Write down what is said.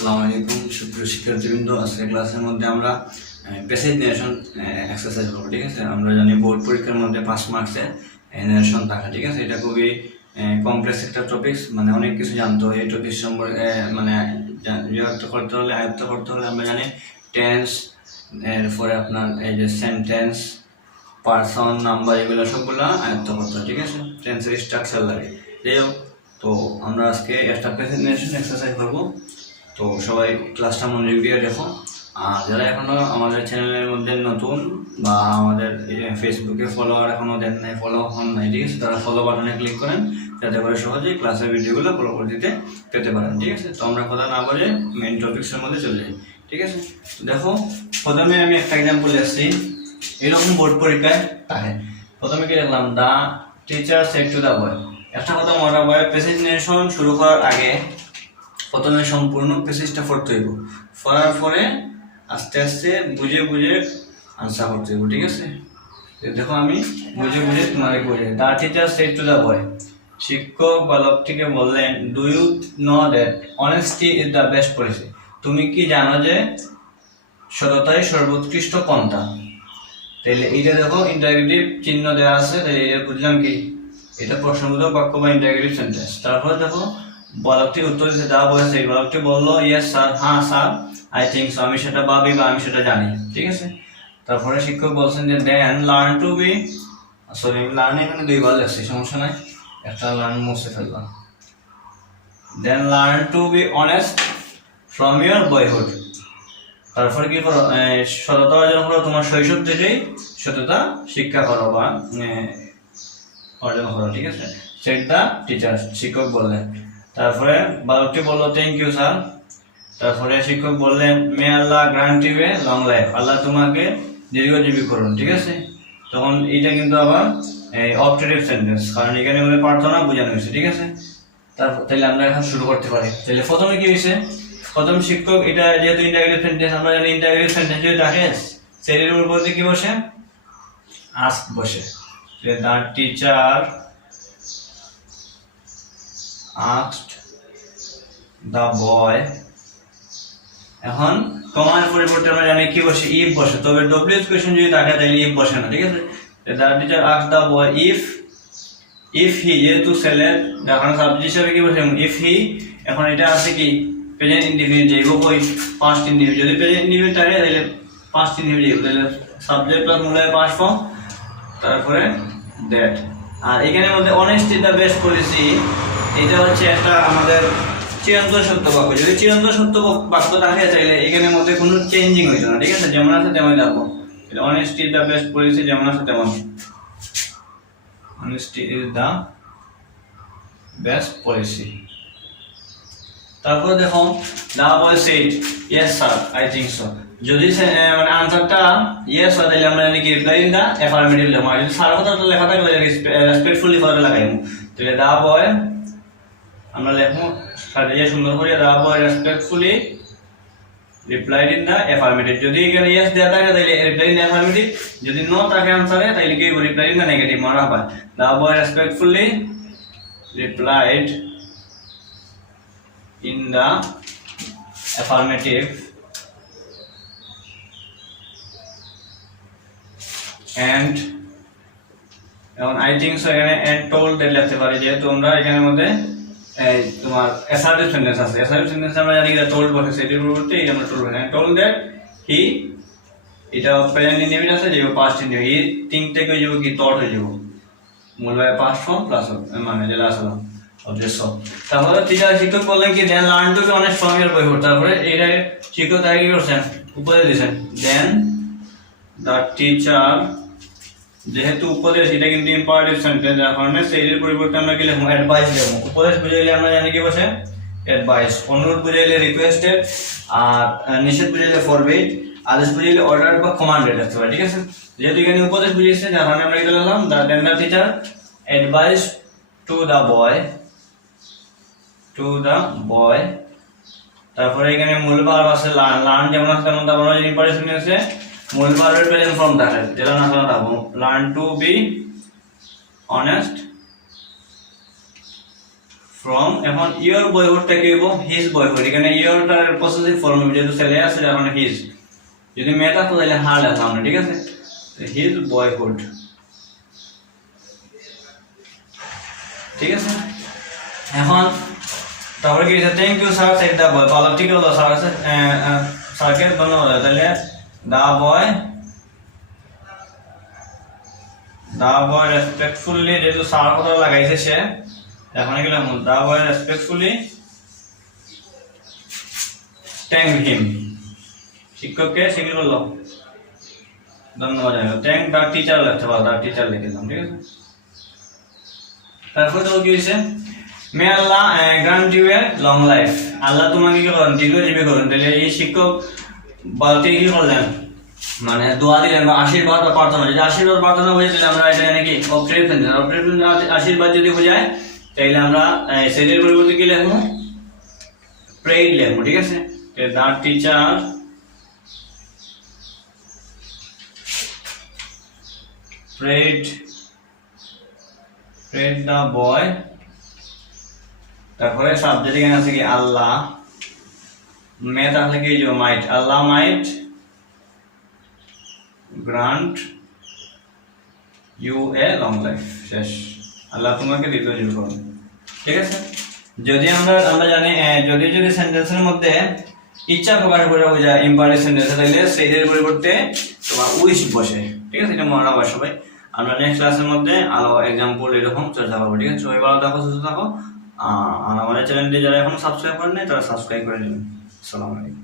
আসসালামু আলাইকুম সুপ্রিয় শিক্ষার্থীবৃন্দ। আজকের ক্লাসের মধ্যে আমরা প্যাসেজ নেশন এক্সারসাইজ করব। ঠিক আছে, আমরা জানি বোর্ড পরীক্ষার মধ্যে 5 মার্কসের নেশন থাকে। ঠিক আছে, এটা খুবই কমপ্লেক্স একটা টপিকস, মানে অনেক কিছু জানতে হয় এই টপিক সম্পর্কে। মানে আয়ত্ত করতে হলে আমরা জানি টেন্স, এরপরে আপনার এই যে সেন্টেন্স, পারসন, নাম্বার, এগুলো সবগুলো আয়ত্ত করতে হয়। ঠিক আছে, টেন্সের স্ট্রাকচার লাগে। যাই হোক, তো আমরা আজকে একটা প্যাসেজ নেশন এক্সারসাইজ করবো। তো সবাই ক্লাসটা মনোযোগ দিয়ে দেখো। আর যারা এখনো আমাদের চ্যানেলের মধ্যে নতুন বা আমাদের ফেসবুকে ফলোয়ার এখনো দেন নাই, ফলো হন নাই, ঠিক আছে, তারা ফলো বাটনে ক্লিক করেন যাতে করে সহজেই ক্লাসের ভিডিওগুলো পরবর্তীতে পেতে পারেন। ঠিক আছে, তো আমরা কথা না বলে মেইন টপিক্সের মধ্যে চলে যাই। ঠিক আছে, দেখো প্রথমে আমি একটা এক্সাম্পল আসছি, এরকম বোর্ড পরীক্ষায় থাকে। প্রথমে কি লিখলাম, দা টিচার সেড টু দা বয়। একটা কথা মনে রাখবো, প্রেজেন্টেশন শুরু করার আগে প্রথমে সম্পূর্ণ প্যাসেজটা পড়তে হইব, পড়ার পরে আস্তে আস্তে বুঝে বুঝে আনসার করতে হইব। ঠিক আছে, দেখো আমি বুঝে বুঝে তোমাকে বলি। The teacher said to the boy, শিক্ষক বালকটিকে বললেন, do you know that honesty is the best policy. তুমি কি জানো যে সততাই সর্বোৎকৃষ্ট পন্থা। তাহলে এইটা দেখো ইন্টারোগেটিভ চিহ্ন দেওয়া আছে, তাহলে এটা বুঝলাম কি এটা প্রশ্নবোধক বাক্য বা ইন্টারোগেটিভ সেন্টেন্স। তারপরে দেখো বালকটি উত্তর দিতে যা বলেছে, বালকটি বললো ইয়েস স্যার, হ্যাঁ স্যার, আই থিঙ্ক সো, আমি সেটা ভাবি বা আমি সেটা জানি। ঠিক আছে, তারপরে শিক্ষক বলছেন যে then learn to be, sorry learn এখানে দুইবার লেখছি, সমস্যা নাই, একটা লার্ন মুছে ফেললাম। Then learn to be honest from your boyhood. তারপরে কি করো, সততা অর্জন করো তোমার শৈশব থেকেই, সততা শিক্ষা করো বা অর্জন করো। ঠিক আছে, সেট দ্য টিচার, শিক্ষক বললেন। তারপরে বালকটি বললো থ্যাংক ইউ স্যার। তারপরে শিক্ষক বললেন may Allah grant you a long life, Allah তোমাকে দীর্ঘজীবী করুন। ঠিক আছে, তখন এইটা কিন্তু আবার অবজেক্টিভ সেন্টেন্স, কারণ এখানে আমাদের প্রার্থনা বোঝানো হয়েছে। ঠিক আছে, তারপর তাহলে আমরা এখন শুরু করতে পারি। তাহলে প্রথমে কি হয়েছে, প্রথম শিক্ষক, এটা যেহেতু ইন্টারোগেটিভ সেন্টেন্স, আমরা জানি ইন্টারোগেটিভ সেন্টেন্স যদি থাকে সেটির উপর বলতে কি বসে, আস্ক বসে। The teacher asked the boy, এখন কমার পরিবর্তে আমরা জানি কি বসে, ইফ বসে। তবে ডব্লিউএস কোশ্চেন যদি থাকে তাহলে ইফ বসে না। ঠিক আছে, the teacher asked the boy if he, যেহেতু ছেলে এখন সাবজেক্ট হিসেবে কি বসে if he, এখন এটা আছে কি প্রেজেন্ট ইনডিফিনিট, যাইব কই পাস্ট ইনডিফিনিট। যদি প্রেজেন্ট ইনডিফিনিট থাকে তাহলে পাস্ট ইনডিফিনিট যাইব, তাহলে subject plus Müller past form, তারপরে দ্যাট। আর এখানের মধ্যে অনেস্টি দ্য বেস্ট পলিসি, এটা হচ্ছে একটা আমাদের চিরন্তন সত্য বাক্য। যদি চিরন্তন সত্য বাক্য থাকে তাহলে এখানের মধ্যে কোনো চেঞ্জিং হইতো না। ঠিক আছে, যেমন আছে তেমন রাখবো। Honesty is the best policy, যেমন আছে তেমন, honesty is the best policy. তারপর দেখো the boy said yes sir, I think so. যদি মানে আনসারটা ইয়েস হয় তাহলে আমরা জানি কি রিপ্লাই ইন দা অ্যাফার্মেটিভ লেখা। আর যদি স্যার কথাটা লেখা থাকে তাহলে রেসপেক্টফুলি কথাটা লাগাইমু। তাহলে দা বয় আমরা লিখবো সাজিয়ে সুন্দর করে, the boy respectfully replied in the affirmative. যদি এখানে ইয়েস দেওয়া থাকে তাহলে রিপ্লাই ইন দা অ্যাফার্মেটিভ, যদি নো থাকে আনসারে তাহলে কি রিপ্লাই ইন দা নেগেটিভ। মনে রাখবা, the boy respectfully replied in the affirmative and এখন I think so এখানে and told এর লিখতে পারি, যেহেতু আমরা এখানের মধ্যে তোমার assertive sentence আছে। assertive sentence আমরা জানি যে told বসে, সেটির পরিবর্তে এই আমরা told বসে। told that he, এটা প্রেজেন্ট ইনডিফিনিট আছে, যে পাস্ট ইনডিফিনিট, he think থেকে হয়ে যাব কি thought হয়ে যাব, মূলবায় পাস্ট ফর্ম প্লাস মানে যে লাস্ট হলো অবজেক্ট। তারপরে টিচার শিক্ষক বললেন কি then learn to be honest from your boyhood. তারপরে এটা শিক্ষক তাকে কি করছেন, উপদেশ দিয়েছেন। দেন দ্য টিচার, যেহেতু উপদেশ এটা কিন্তু ইম্পারেটিভ সেন্টেন্স, যার কারণে সেইটির পরিবর্তে আমরা কি লিখবো, অ্যাডভাইস দেবো। উপদেশ বুঝাইলে আমরা জানি কি বসে অ্যাডভাইস, অনুরোধ বুঝাইলে রিকোয়েস্টেড, আর নিষেধ বুঝাইলে ফরবিড, আদেশ বুঝাইলে অর্ডার বা কমান্ডেড আসতে পারে। ঠিক আছে, যেহেতু এখানে উপদেশ বুঝিয়েছে যার কারণে আমরা কি লিখলাম, then the teacher advice to the boy, তারপরে এখানে মূল ভার্ব আছে লার্ন, যেমন আছে তেমন। তারপরে যদি ইম্পারেটিভ আছে মূল ভার্বের প্রেজেন্ট ফর্ম থাকে, যেটা না আমরা রাখবো learn to be honest from এখন ইয়োর বয়হুডটা কি হইব হিজ বয়হুড এখানে ইয়োরটার পসেসিভ ফর্ম যেহেতু ছেলে আছে যার মানে হিজ যদি মেয়ে থাকতো তাহলে হার আছে আমরা ঠিক আছে হিজ বয়হুড ঠিক আছে এখন তারপরে কি হচ্ছে থ্যাংক ইউ স্যার সেট দা বয় ভালো ঠিক হলো স্যার আছে স্যারকে ধন্যবাদ তাহলে দা বয় রেসপেক্টফুলি যেহেতু স্যার কথা লাগাইছে সে এখন গেলাম দা বয় রেসপেক্টফুলি থ্যাংক হিম শিক্ষককে সে কি বললো ধন্যবাদ জানালো থ্যাংক দা টিচার লিখতে পারো দা টিচার লিখে দিলাম ঠিক আছে তারপরে তো কি হয়েছে may Allah grant you a long life Allah তোমাকে কি করেন দীর্ঘজীবী করেন তাহলে এই শিক্ষক বলতে কি করলেন মানে দোয়া দিলেন বা আশীর্বাদ বা প্রার্থনা যদি আশীর্বাদ প্রার্থনা বোঝাই তাহলে আমরা এটা জানি কি অপ্রেফেন্স আশীর্বাদ যদি বোঝায় তাহলে আমরা সেটের পরিবর্তে কি লিখবো প্রেইড লিখবো ঠিক আছে the teacher prayed the boy তারপরে সাবজেক্ট এখানে আছে কি আল্লাহ মে তাহলে কি যে might Allah might grant you a long life শেষ আল্লাহ তোমাকে দীর্ঘজীবী করুন ঠিক আছে যদি আমরা জানি যদি সেন্টেন্সের মধ্যে ইচ্ছা প্রকাশ করে বোঝায় ইম্পারেটিভ সেন্টেন্স তাহলে সেইটার পরিবর্তে তোমার উইশ বসে ঠিক আছে এটা মনে রাখবা সবাই আমরা নেক্সট ক্লাসের মধ্যে আরো एग्जांपल এরকম চর্চা করব ঠিক আছে সবাই ভালো থাকো সুস্থ থাকো আর আমাদের চ্যানেলটি যারা এখনো সাবস্ক্রাইব করেন নাই তারা সাবস্ক্রাইব করে নেবেন আসসালামু আলাইকুম